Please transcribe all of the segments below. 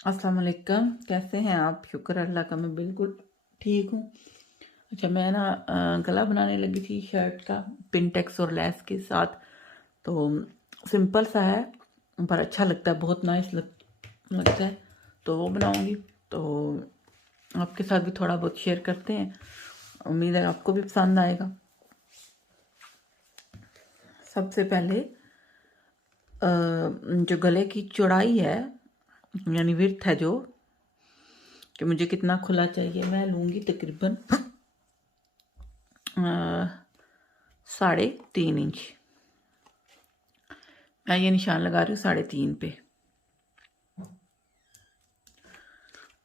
अस्सलाम वालेकुम। कैसे हैं आप? शुक्र अल्लाह का, मैं बिल्कुल ठीक हूँ। अच्छा, मैं ना गला बनाने लगी थी शर्ट का, पिनटेक्स और लेस के साथ। तो सिंपल सा है पर अच्छा लगता है, बहुत नाइस लगता है। तो वो बनाऊंगी, तो आपके साथ भी थोड़ा बहुत शेयर करते हैं। उम्मीद है आपको भी पसंद आएगा। सबसे पहले जो गले की चौड़ाई है, यानी विड्थ है, जो कि मुझे कितना खुला चाहिए, मैं लूँगी तकरीबन 3.5 इंच। मैं ये निशान लगा रही हूँ 3.5 पे,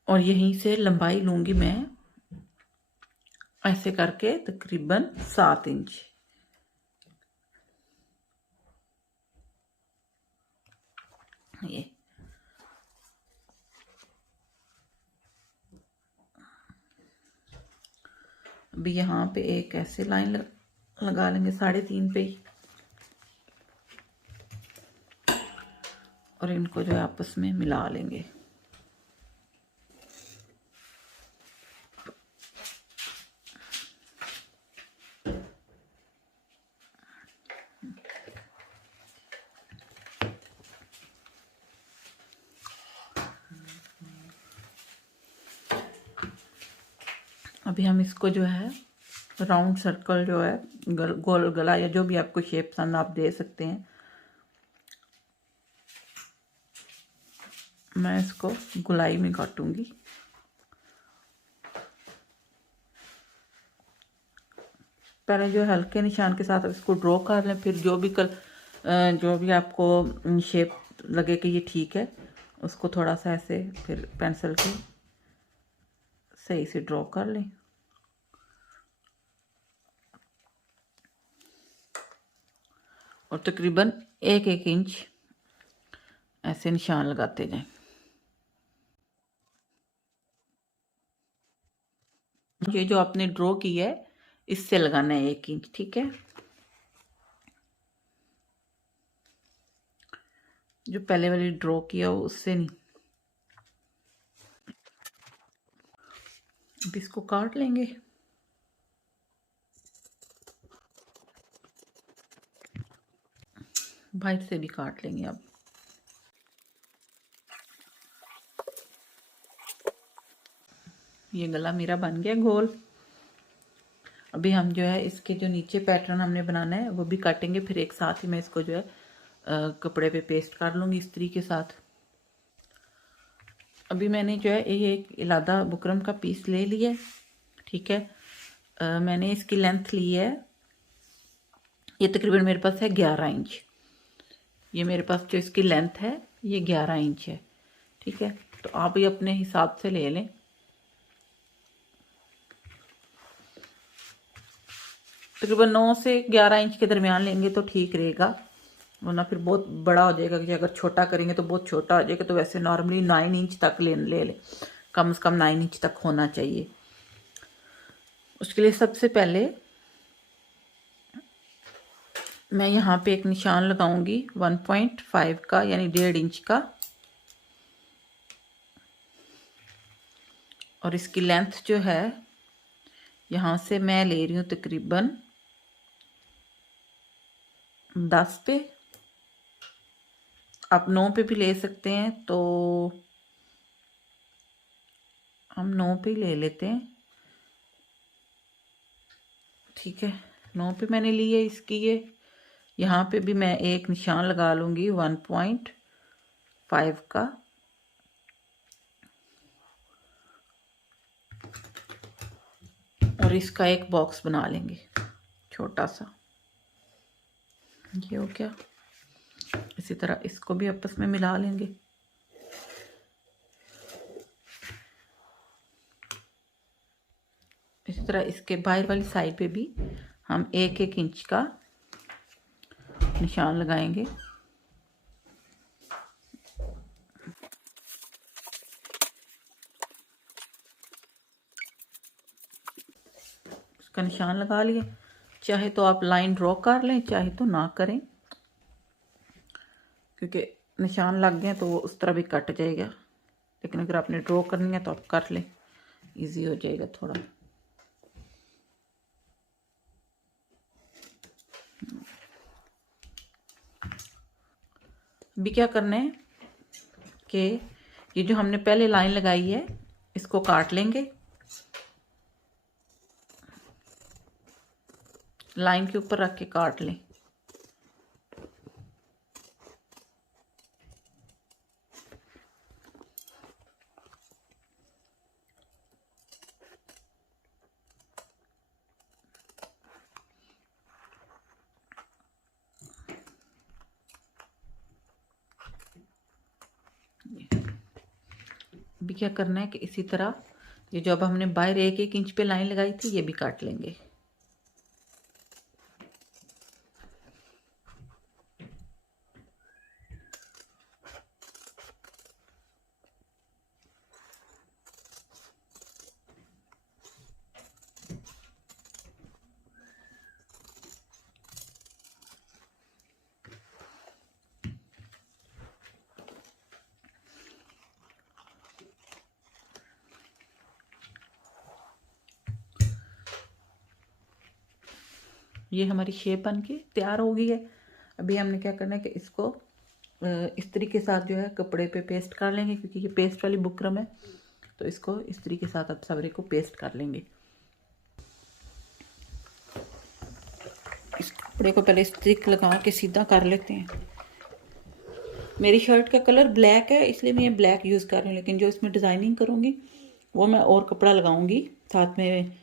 और यहीं से लंबाई लूँगी मैं ऐसे करके तकरीबन 7 इंच। ये अभी यहाँ पे एक ऐसे लाइन लगा लेंगे 3.5 पे ही, और इनको जो है आपस में मिला लेंगे। अभी हम इसको जो है राउंड सर्कल जो है, गोल गला या जो भी आपको शेप पसंद आप दे सकते हैं। मैं इसको गोलाई में काटूंगी। पहले जो हल्के निशान के साथ इसको ड्रॉ कर लें, फिर जो भी आपको शेप लगे कि ये ठीक है, उसको थोड़ा सा ऐसे फिर पेंसिल के सही से ड्रॉ कर लें। और तकरीबन 1-1 इंच ऐसे निशान लगाते जाएं। ये जो आपने ड्रॉ की है, इससे लगाना है 1 इंच, ठीक है। जो पहले वाली ड्रॉ किया हो उससे नहीं। अब इसको काट लेंगे। बाहर से भी काट लेंगे। अब ये गला मेरा बन गया गोल। अभी हम जो है इसके जो नीचे पैटर्न हमने बनाना है वो भी काटेंगे, फिर एक साथ ही मैं इसको जो है कपड़े पे पेस्ट कर लूँगी इस्त्री के साथ। अभी मैंने जो है ये एक इलादा बुकरम का पीस ले लिया है, ठीक है। मैंने इसकी लेंथ ली है, ये तकरीबन मेरे पास है 11 इंच। ये मेरे पास जो इसकी लेंथ है ये 11 इंच है, ठीक है। तो आप ये अपने हिसाब से ले लें। तकरीबन 9 से 11 इंच के दरमियान लेंगे तो ठीक रहेगा, वरना फिर बहुत बड़ा हो जाएगा कि अगर छोटा करेंगे तो बहुत छोटा हो जाएगा। तो वैसे नॉर्मली 9 इंच तक ले ले कम से कम 9 इंच तक होना चाहिए। उसके लिए सबसे पहले मैं यहाँ पे एक निशान लगाऊंगी 1.5 का, यानी 1.5 इंच का, और इसकी लेंथ जो है यहाँ से मैं ले रही हूँ तकरीबन 10 पे। आप 9 पे भी ले सकते हैं, तो हम 9 पे ही ले लेते हैं, ठीक है। 9 पे मैंने ली है इसकी। ये यहाँ पे भी मैं एक निशान लगा लूँगी 1.5 का, और इसका एक बॉक्स बना लेंगे छोटा सा। ये हो गया। इसी तरह इसको भी आपस में मिला लेंगे। इसी तरह इसके बाहर वाली साइड पे भी हम 1-1 इंच का निशान लगाएंगे। इसका निशान लगा लिए। चाहे तो आप लाइन ड्रॉ कर लें, चाहे तो ना करें, क्योंकि निशान लग गए तो वो उस तरह भी कट जाएगा। लेकिन अगर आपने ड्रॉ करनी है तो आप कर लें, इजी हो जाएगा थोड़ा। अभी क्या करना है कि ये जो हमने पहले लाइन लगाई है इसको काट लेंगे, लाइन के ऊपर रख के काट लें। अभी क्या करना है कि इसी तरह ये जो अब हमने बाहर 1-1 इंच पे लाइन लगाई थी ये भी काट लेंगे। ये हमारी शेप बन के तैयार हो गई है। अभी हमने क्या करना है कि इसको इस्त्री के साथ जो है कपड़े पे पेस्ट कर लेंगे, क्योंकि ये पेस्ट वाली बुकरम है तो इसको इस्त्री के साथ अब सवरे को पेस्ट कर लेंगे। इस कपड़े को पहले स्टिक लगा के सीधा कर लेते हैं। मेरी शर्ट का कलर ब्लैक है इसलिए मैं ये ब्लैक यूज़ कर रही हूँ, लेकिन जो इसमें डिज़ाइनिंग करूँगी वो मैं और कपड़ा लगाऊंगी, साथ में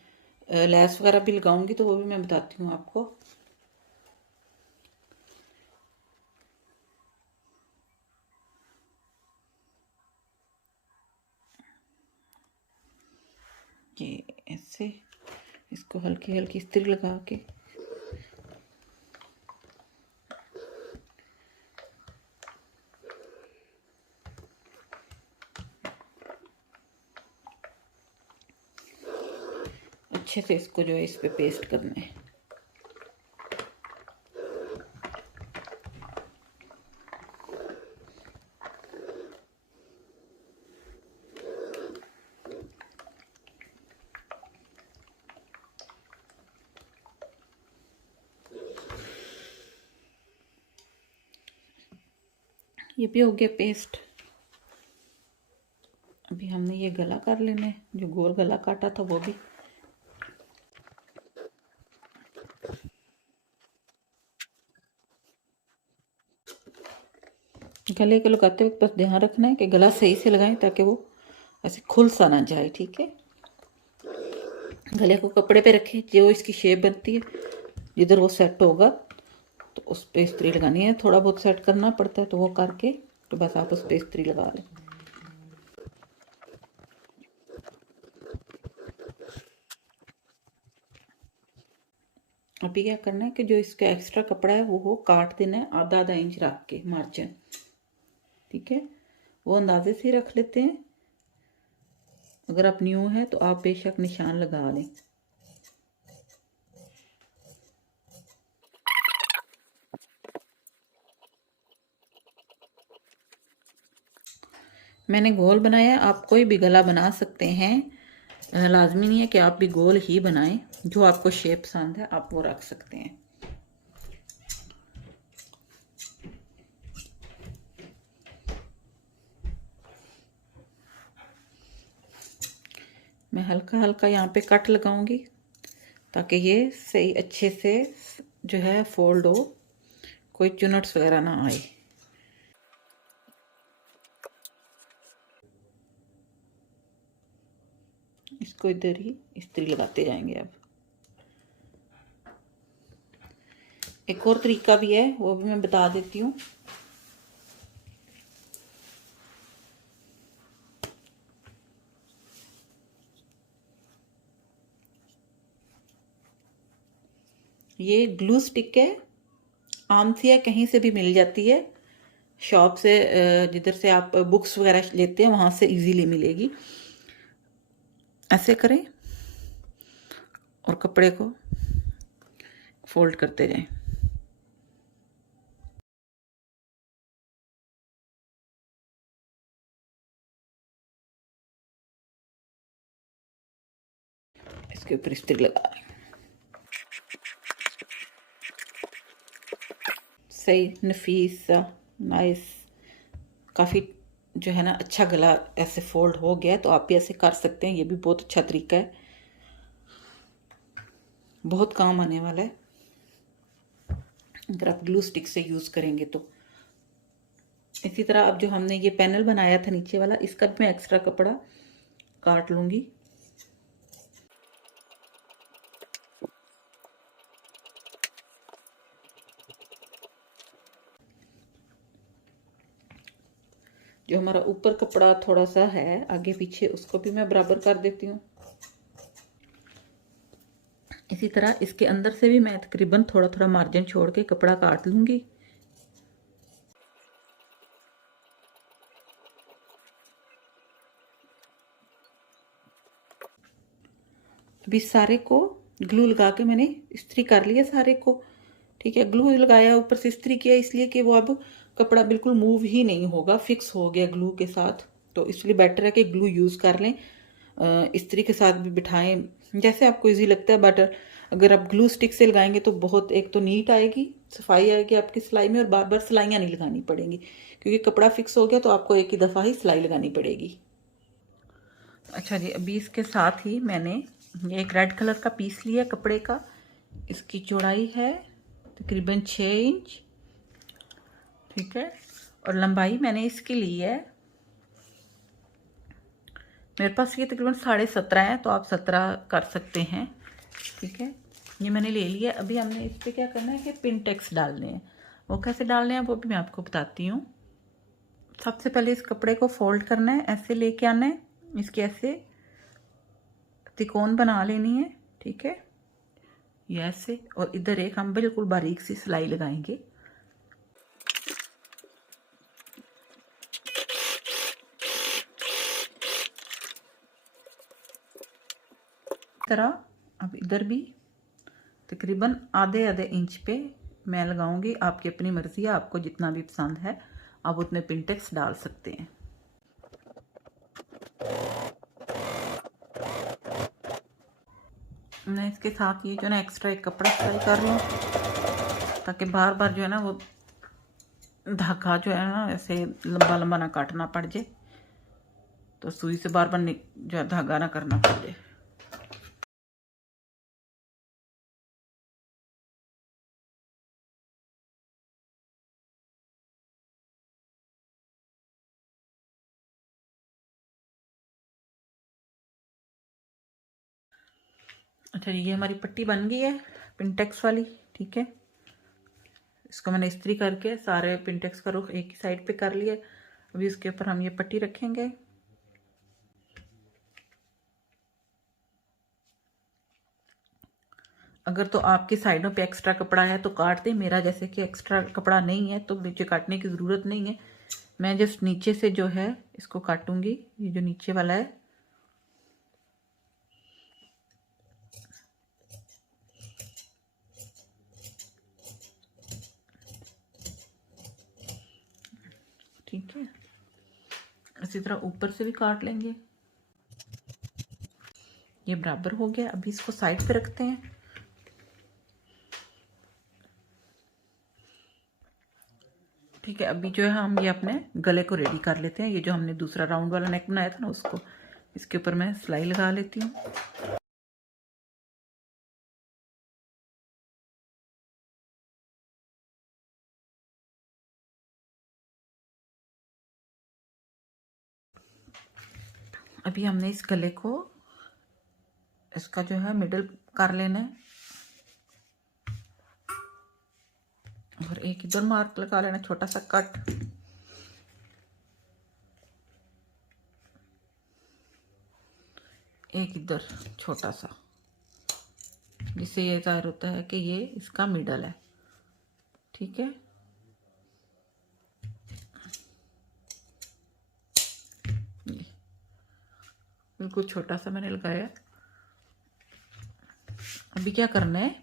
लेस वगैरह भी लगाऊंगी, तो वो भी मैं बताती हूँ आपको। ये ऐसे इसको हल्की हल्की इस्त्री लगा के अच्छे से इसको जो है इस पे पेस्ट करना है। ये भी हो गया पेस्ट। अभी हमने ये गला कर लेना है, जो गोल गला काटा था वो भी। गले को लगाते वक्त बस ध्यान रखना है कि गला सही से लगाएं ताकि वो ऐसे खुल सा ना जाए, ठीक है। गले को कपड़े पे रखें, जो इसकी शेप बनती है जिधर वो सेट होगा तो उस पर इस्त्री लगानी है। थोड़ा बहुत सेट करना पड़ता है तो वो करके तो बस आप उस पर इस्त्री लगा लें। अभी क्या करना है कि जो इसका एक्स्ट्रा कपड़ा है वो काट देना है, आधा आधा इंच रख के मार्जिन, ठीक है। वो अंदाजे से रख लेते हैं। अगर आप न्यू है तो आप बेशक निशान लगा लें। मैंने गोल बनाया, आप कोई भी गला बना सकते हैं, लाजमी नहीं है कि आप भी गोल ही बनाएं। जो आपको शेप पसंद है आप वो रख सकते हैं। मैं हल्का हल्का यहाँ पे कट लगाऊंगी ताकि ये सही अच्छे से जो है फोल्ड हो, कोई चुनट्स वगैरह ना आए। इसको इधर ही इस्त्री लगाते जाएंगे। अब एक और तरीका भी है, वो भी मैं बता देती हूँ। ये ग्लू स्टिक है, आम सी है, कहीं से भी मिल जाती है, शॉप से, जिधर से आप बुक्स वगैरह लेते हैं वहां से इजीली मिलेगी। ऐसे करें और कपड़े को फोल्ड करते जाएं। इसके ऊपर इस्त्री लगा रही हूँ। सही नफीस सा नाइस, काफ़ी जो है ना अच्छा गला ऐसे फोल्ड हो गया है। तो आप भी ऐसे कर सकते हैं, ये भी बहुत अच्छा तरीका है, बहुत काम आने वाला है अगर आप ग्लू स्टिक से यूज़ करेंगे तो। इसी तरह अब जो हमने ये पैनल बनाया था नीचे वाला, इसका भी मैं एक्स्ट्रा कपड़ा काट लूँगी। जो हमारा ऊपर कपड़ा थोड़ा सा है आगे पीछे, उसको भी मैं बराबर कर देती हूँ। इसी तरह इसके अंदर से भी मैं तकरीबन थोड़ा थोड़ा मार्जिन छोड़ के कपड़ा काट लूँगी। अभी सारे को ग्लू लगा के मैंने इस्त्री कर लिया सारे को, ठीक है। ग्लू लगाया, ऊपर से इस्त्री किया, इसलिए कि वो अब कपड़ा बिल्कुल मूव ही नहीं होगा, फिक्स हो गया ग्लू के साथ। तो इसलिए बेटर है कि ग्लू यूज़ कर लें, इस्त्री के साथ भी बिठाएं जैसे आपको इजी लगता है। बट अगर आप ग्लू स्टिक से लगाएंगे तो बहुत, एक तो नीट आएगी, सफाई आएगी आपकी सिलाई में, और बार बार सिलाइयाँ नहीं लगानी पड़ेंगी, क्योंकि कपड़ा फिक्स हो गया तो आपको एक ही दफ़ा ही सिलाई लगानी पड़ेगी। अच्छा जी, अभी इसके साथ ही मैंने ये एक रेड कलर का पीस लिया कपड़े का। इसकी चौड़ाई है तकरीबन 6 इंच, ठीक है। और लंबाई मैंने इसकी ली है, मेरे पास ये तकरीबन 17.5 है, तो आप 17 कर सकते हैं, ठीक है। ये मैंने ले लिया। अभी हमने इस पर क्या करना है कि पिनटेक्स डालने हैं। वो कैसे डालने हैं वो भी मैं आपको बताती हूँ। सबसे पहले इस कपड़े को फोल्ड करना है, ऐसे लेके आना है, इसके ऐसे त्रिकोण बना लेनी है, ठीक है, ये ऐसे। और इधर एक हम बिल्कुल बारीक सी सिलाई लगाएंगे। तरह अब इधर भी तकरीबन आधे आधे इंच पे मैं लगाऊंगी। आपकी अपनी मर्जी है, आपको जितना भी पसंद है आप उतने पिनटेक्स डाल सकते हैं। मैं इसके साथ ये जो ना एक्स्ट्रा एक कपड़ा सिलाई कर रही हूँ, ताकि बार बार जो है ना वो धागा जो है ना ऐसे लंबा लंबा ना काटना पड़ जाए, तो सुई से बार बार जो है धागा ना करना पड़ जाए। अच्छा, ये हमारी पट्टी बन गई है पिनटेक्स वाली, ठीक है। इसको मैंने इस्त्री करके सारे पिनटेक्स का रुख एक ही साइड पे कर लिया। अभी इसके ऊपर हम ये पट्टी रखेंगे। अगर तो आपकी साइडों पे एक्स्ट्रा कपड़ा है तो काट दें। मेरा जैसे कि एक्स्ट्रा कपड़ा नहीं है तो नीचे काटने की ज़रूरत नहीं है। मैं जस्ट नीचे से जो है इसको काटूंगी, ये जो नीचे वाला है। ठीक है, इसी तरह ऊपर से भी काट लेंगे। ये बराबर हो गया। अभी इसको साइड पे रखते हैं। ठीक है, अभी जो है हम ये अपने गले को रेडी कर लेते हैं। ये जो हमने दूसरा राउंड वाला नेक बनाया था ना, उसको इसके ऊपर मैं सिलाई लगा लेती हूँ। अभी हमने इस गले को, इसका जो है मिडल कर लेना है, और एक इधर मार्क लगा लेना, छोटा सा कट। एक इधर छोटा सा, जिससे ये जाहिर होता है कि ये इसका मिडल है, ठीक है। बिल्कुल छोटा सा मैंने लगाया। अभी क्या करना है,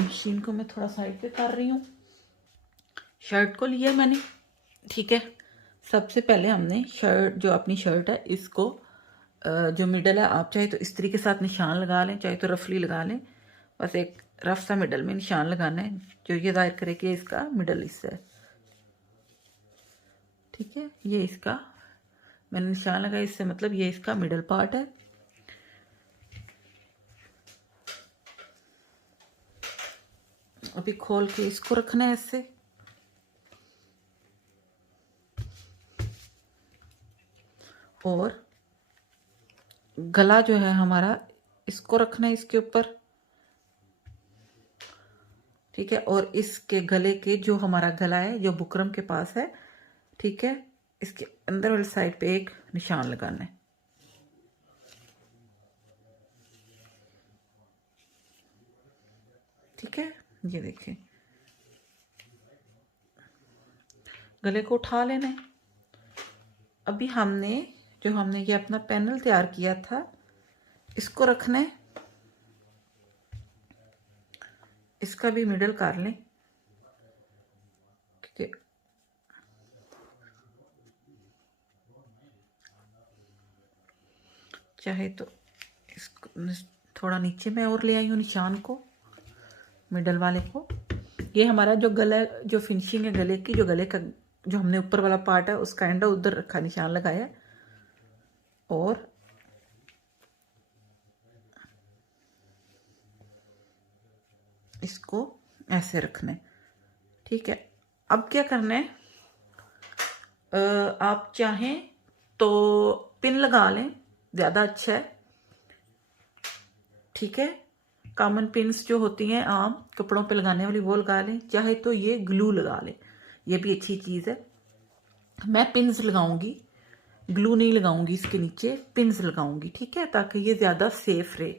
मशीन को मैं थोड़ा साइड पे कर रही हूँ। शर्ट को लिया मैंने, ठीक है। सबसे पहले हमने शर्ट, जो अपनी शर्ट है, इसको जो मिडल है आप चाहे तो इस्त्री के साथ निशान लगा लें, चाहे तो रफली लगा लें। बस एक रफ सा मिडल में निशान लगाना है जो ये जाहिर करे कि इसका मिडल हिस्सा है। ठीक है, ये इसका मैंने निशान लगाया, इससे मतलब ये इसका मिडल पार्ट है। अभी खोल के इसको रखना है ऐसे। और गला जो है हमारा, इसको रखना है इसके ऊपर। ठीक है, और इसके गले के जो हमारा गला है जो बुकरम के पास है, ठीक है, इसके अंदर वाली साइड पे एक निशान लगाना है। ठीक है, ये देखिए गले को उठा लेना है। अभी हमने ये अपना पैनल तैयार किया था, इसको रखना है, इसका भी मिडल कर लें। ठीक है, चाहे तो इसको थोड़ा नीचे मैं और ले आई हूँ निशान को, मिडल वाले को। ये हमारा जो गला, जो फिनिशिंग है गले की, जो गले का जो हमने ऊपर वाला पार्ट है उसका एंड उधर रखा, निशान लगाया। और इसको ऐसे रखना है। ठीक है, अब क्या करना है, आप चाहें तो पिन लगा लें, ज़्यादा अच्छा है। ठीक है, कॉमन पिन्स जो होती हैं आम कपड़ों पे लगाने वाली वो लगा लें, चाहे तो ये ग्लू लगा लें, ये भी अच्छी चीज़ है। मैं पिन्स लगाऊंगी, ग्लू नहीं लगाऊंगी, इसके नीचे पिन्स लगाऊंगी। ठीक है, ताकि ये ज़्यादा सेफ रहे।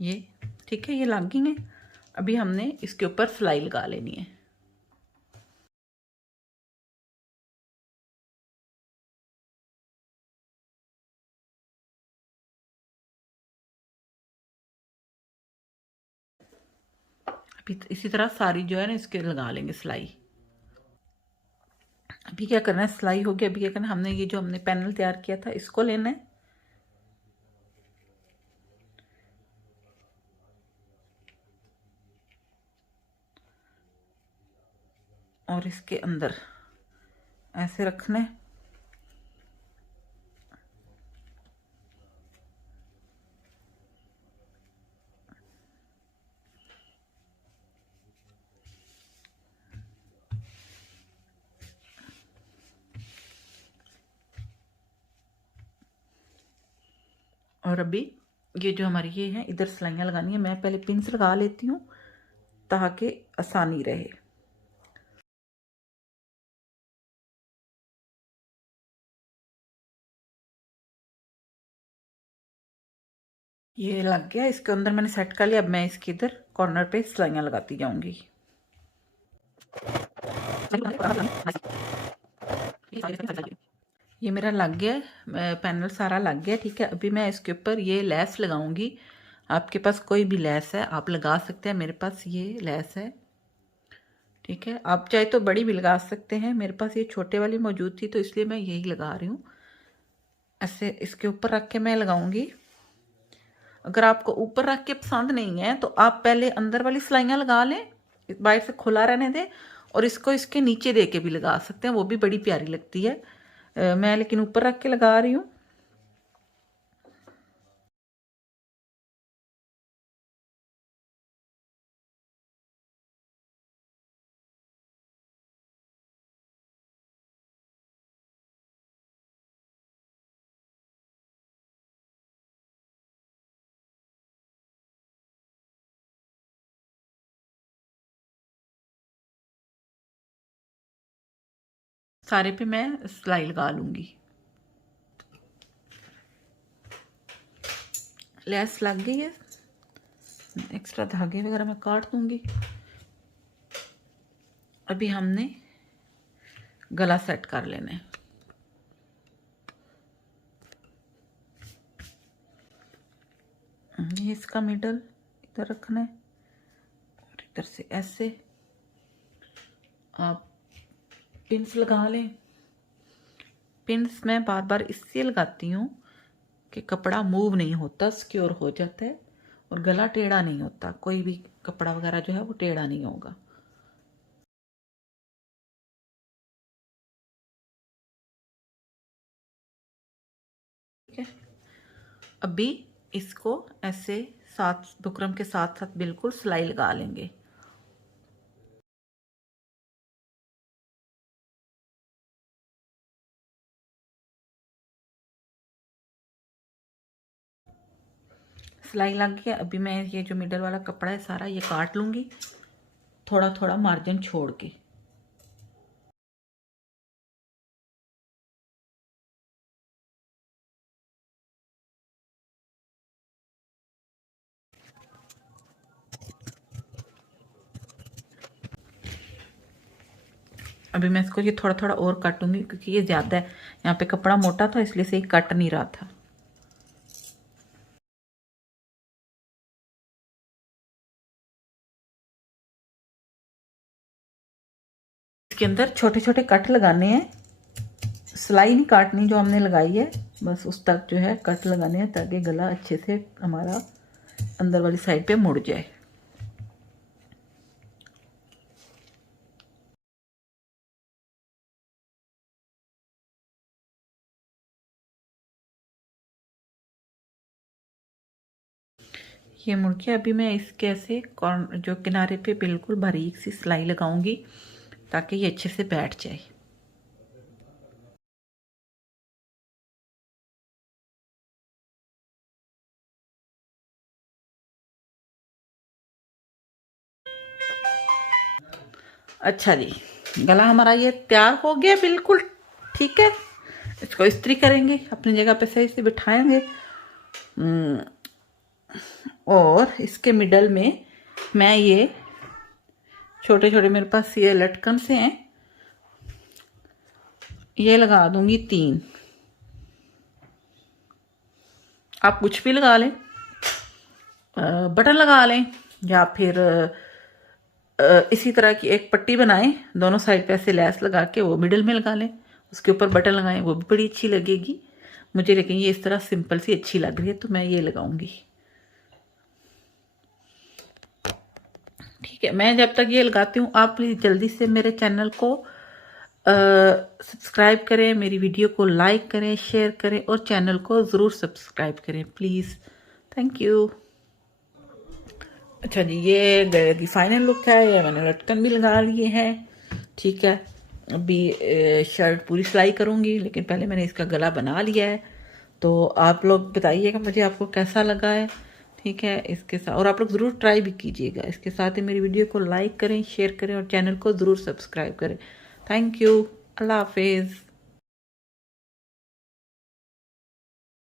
ये ठीक है, ये लग गई है। अभी हमने इसके ऊपर सिलाई लगा लेनी है। अभी इसी तरह सारी जो है ना इसके लगा लेंगे सिलाई। अभी क्या करना है, सिलाई हो गई। अभी क्या करना है, हमने ये जो हमने पैनल तैयार किया था इसको लेना है, और इसके अंदर ऐसे रखना है। और अभी ये जो हमारी ये है, इधर सिलाइयाँ लगानी है। मैं पहले पिन्स लगा लेती हूँ ताकि आसानी रहे। ये लग गया, इसके अंदर मैंने सेट कर लिया। अब मैं इसके इधर कॉर्नर पे सिलाइयाँ लगाती जाऊंगी। ये मेरा लग गया, पैनल सारा लग गया। ठीक है, अभी मैं इसके ऊपर ये लेस लगाऊंगी। आपके पास कोई भी लेस है आप लगा सकते हैं, मेरे पास ये लेस है। ठीक है, आप चाहे तो बड़ी भी लगा सकते हैं, मेरे पास ये छोटे वाली मौजूद थी तो इसलिए मैं यही लगा रही हूँ। ऐसे इसके ऊपर रख के मैं लगाऊंगी। अगर आपको ऊपर रख के पसंद नहीं है तो आप पहले अंदर वाली सिलाइयाँ लगा लें, बाहर से खुला रहने दें, और इसको इसके नीचे दे के भी लगा सकते हैं, वो भी बड़ी प्यारी लगती है। मैं लेकिन ऊपर रख के लगा रही हूँ। सारे पे मैं सिलाई लगा लूंगी। लेस लग गई है, एक्स्ट्रा धागे वगैरह मैं काट दूंगी। अभी हमने गला सेट कर लेना है। ये इसका मिडल इधर रखना है और इधर से ऐसे आप पिंस लगा लें। पिंस मैं बार बार इससे लगाती हूँ कि कपड़ा मूव नहीं होता, सिक्योर हो जाता है और गला टेढ़ा नहीं होता। कोई भी कपड़ा वगैरह जो है वो टेढ़ा नहीं होगा। ठीक है, अभी इसको ऐसे साथ बुकरम के साथ साथ बिल्कुल सिलाई लगा लेंगे। सिलाई लग गया। अभी मैं ये जो मिडल वाला कपड़ा है सारा ये काट लूंगी, थोड़ा थोड़ा मार्जिन छोड़ के। अभी मैं इसको ये थोड़ा थोड़ा और काटूंगी क्योंकि ये ज़्यादा है, यहाँ पे कपड़ा मोटा था इसलिए से ये कट नहीं रहा था। इसके अंदर छोटे छोटे कट लगाने हैं, सिलाई नहीं काटनी जो हमने लगाई है, बस उस तक जो है कट लगाने हैं ताकि गला अच्छे से हमारा अंदर वाली साइड पे मुड़ जाए। ये मुड़ के अभी मैं इसके ऐसे जो किनारे पे बिल्कुल बारीक सी सिलाई लगाऊंगी ताकि ये अच्छे से बैठ जाए। अच्छा जी, गला हमारा ये तैयार हो गया बिल्कुल। ठीक है, इसको इस्त्री करेंगे, अपनी जगह पे सही से बिठाएंगे और इसके मिडल में मैं ये छोटे छोटे मेरे पास ये लटकन से हैं, ये लगा दूंगी 3। आप कुछ भी लगा लें, बटन लगा लें या फिर इसी तरह की एक पट्टी बनाएं, दोनों साइड पे ऐसे लैस लगा के वो मिडल में लगा लें, उसके ऊपर बटन लगाएं, वो भी बड़ी अच्छी लगेगी मुझे। लेकिन ये इस तरह सिंपल सी अच्छी लग रही है तो मैं ये लगाऊंगी। ठीक है, मैं जब तक ये लगाती हूँ आप प्लीज़ जल्दी से मेरे चैनल को सब्सक्राइब करें, मेरी वीडियो को लाइक करें, शेयर करें और चैनल को ज़रूर सब्सक्राइब करें प्लीज़। Thank you. अच्छा जी, ये गले की फाइनल लुक है, ये मैंने लटकन भी लगा लिए हैं। ठीक है, अभी शर्ट पूरी सिलाई करूँगी लेकिन पहले मैंने इसका गला बना लिया है। तो आप लोग बताइएगा मुझे आपको कैसा लगा है। ठीक है, इसके साथ और आप लोग ज़रूर ट्राई भी कीजिएगा। इसके साथ ही मेरी वीडियो को लाइक करें, शेयर करें और चैनल को ज़रूर सब्सक्राइब करें। Thank you. अल्लाह हाफिज़।